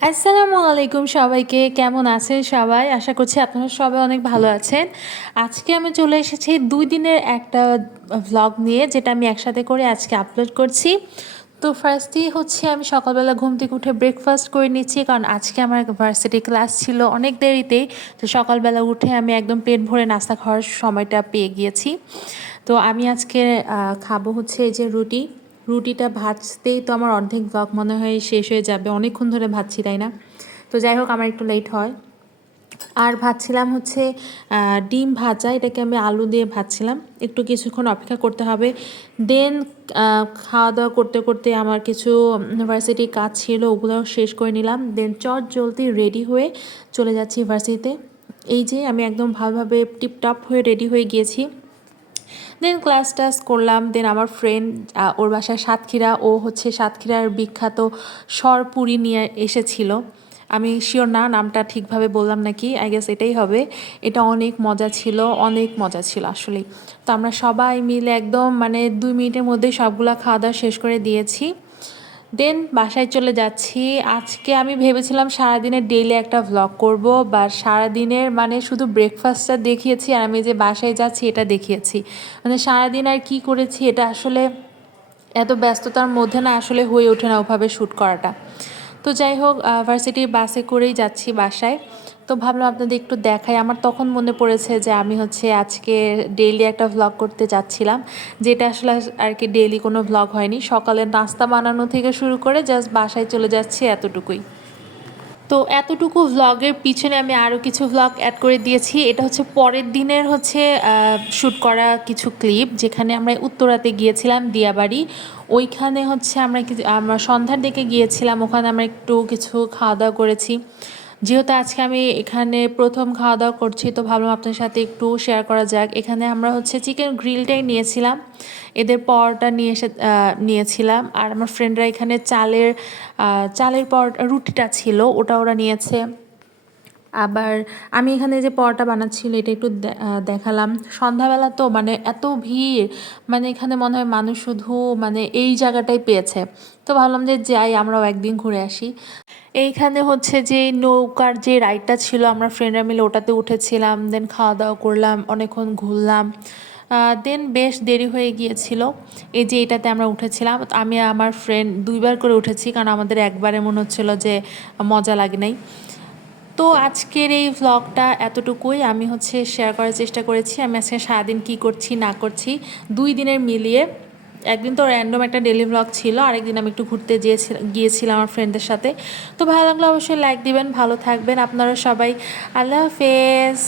আসসালামু আলাইকুম সবাইকে। কেমন আছেন সবাই? আশা করছি আপনারা সবাই অনেক ভালো আছেন। আজকে আমি চলে এসেছি ২ দিনের একটা ভ্লগ নিয়ে, যেটা আমি একসাথে করে আজকে আপলোড করছি। তো ফার্স্টেই হচ্ছে আমি সকালবেলা ঘুম থেকে উঠে ব্রেকফাস্ট করে নিচ্ছি, কারণ আজকে আমার ভার্সিটি ক্লাস ছিল অনেক দেরিতেই। তো সকালবেলা উঠে আমি একদম পেট ভরে নাস্তা খাওয়ার সময়টা পেয়ে গিয়েছি। তো আমি আজকে খাবো হচ্ছে এই যে রুটিটা ভাজতেই তো আমার অর্ধেক ব্লগ মনে হয় শেষ হয়ে যাবে, অনেকক্ষণ ধরে ভাজছি তাই না। তো যাই হোক, আমার একটু লেট হয়। আর ভাজছিলাম হচ্ছে ডিম ভাজা, এটাকে আমি আলু দিয়ে ভাজছিলাম। একটু কিছুক্ষণ অপেক্ষা করতে হবে। দেন খাওয়া দাওয়া করতে করতে আমার কিছু ইউনিভার্সিটির কাজ ছিল, ওগুলো শেষ করে নিলাম। দেন চট জলদি রেডি হয়ে চলে যাচ্ছি ইউনিভার্সিটিতে। এই যে আমি একদম ভালোভাবে টিপটপ হয়ে রেডি হয়ে গিয়েছি। দেন ক্লাস টাস করলাম। দেন আমার ফ্রেন্ড, ওর বাসায় সাতক্ষীরা, ও হচ্ছে সাতক্ষীরার বিখ্যাত সরপুরি নিয়ে এসেছিল। আমি শিওর না নামটা ঠিকভাবে বললাম নাকি, আই গেস এটাই হবে। এটা অনেক মজা ছিল, অনেক মজা ছিল আসলেই। তো আমরা সবাই মিলে একদম মানে 2 মিনিটের মধ্যে সবগুলা খাওয়া দাওয়া শেষ করে দিয়েছি। দেন বাসায় চলে যাচ্ছি। আজকে আমি ভেবেছিলাম সারাদিনের ডেইলি একটা ভ্লগ করব, বা সারাদিনের মানে শুধু ব্রেকফাস্টটা দেখিয়েছি আর আমি যে বাসায় যাচ্ছি এটা দেখিয়েছি। মানে সারাদিন আর কি করেছি এটা আসলে এত ব্যস্ততার মধ্যে না আসলে হয়ে ওঠে না ওভাবে শ্যুট করাটা। তো যাই হোক, ভার্সিটির বাসে করেই যাচ্ছি বাসায়। তো ভাবলাম আপনাদের একটু দেখাই। আমার তখন মনে পড়েছে যে আমি হচ্ছে আজকে ডেইলি একটা ভ্লগ করতে যাচ্ছিলাম, যেটা আসলে আর কি ডেইলি কোনো ভ্লগ হয়নি। সকালে নাস্তা বানানো থেকে শুরু করে জাস্ট বাসায় চলে যাচ্ছি, এতটুকুই। তো এতটুকু ভ্লগের পিছনে আমি আরও কিছু ভ্লগ অ্যাড করে দিয়েছি। এটা হচ্ছে পরের দিনের হচ্ছে শ্যুট করা কিছু ক্লিপ, যেখানে আমরা উত্তরাতে গিয়েছিলাম দিয়াবাড়ি। ওইখানে হচ্ছে আমরা সন্ধ্যার দিকে গিয়েছিলাম, ওখানে আমরা একটু কিছু খাওয়া দাওয়া করেছি। যেহেতু আজকে আমি এখানে প্রথম খাওয়া দাওয়া করছি, তো ভাবলাম আপনার সাথে একটু শেয়ার করা যাক। এখানে আমরা হচ্ছে চিকেন গ্রিলটাই নিয়েছিলাম, এদের পরোটা নিয়েছিলাম। আর আমার ফ্রেন্ডরা এখানে চালের পরোটা রুটিটা ছিল, ওটা ওরা নিয়েছে। আবার আমি এখানে যে পরোটা বানাচ্ছিল এটা একটু দেখালাম। সন্ধ্যাবেলা তো মানে এত ভিড়, মানে এখানে মনে হয় মানুষ শুধু মানে এই জায়গাটাই পেয়েছে। তো ভাবলাম যে যাই, আমরাও একদিন ঘুরে আসি। এইখানে হচ্ছে যে নৌকার যে রাইডটা ছিল, আমরা ফ্রেন্ডরা মিলে ওটাতে উঠেছিলাম। দেন খাওয়া দাওয়া করলাম, অনেকক্ষণ ঘুরলাম। দেন বেশ দেরি হয়ে গিয়েছিল। এই যে এটাতে আমরা উঠেছিলাম, আমি আমার ফ্রেন্ড 2বার করে উঠেছি, কারণ আমাদের একবারে মনে হচ্ছিলো যে মজা লাগে নাই। তো আজকের এই ভ্লগটা এতটুকুই। আমি হচ্ছে শেয়ার করার চেষ্টা করেছি আমি আজকে সারাদিন কী করছি না করছি, 2 দিনের মিলিয়ে। একদিন তো র্যান্ডম একটা ডেলি ভ্লগ ছিল, আরেকদিন আমি একটু ঘুরতে গিয়েছিলাম আমার ফ্রেন্ডদের সাথে। তো ভালো লাগলে অবশ্যই লাইক দিবেন, ভালো থাকবেন আপনারা সবাই। আল্লাহ হাফেজ।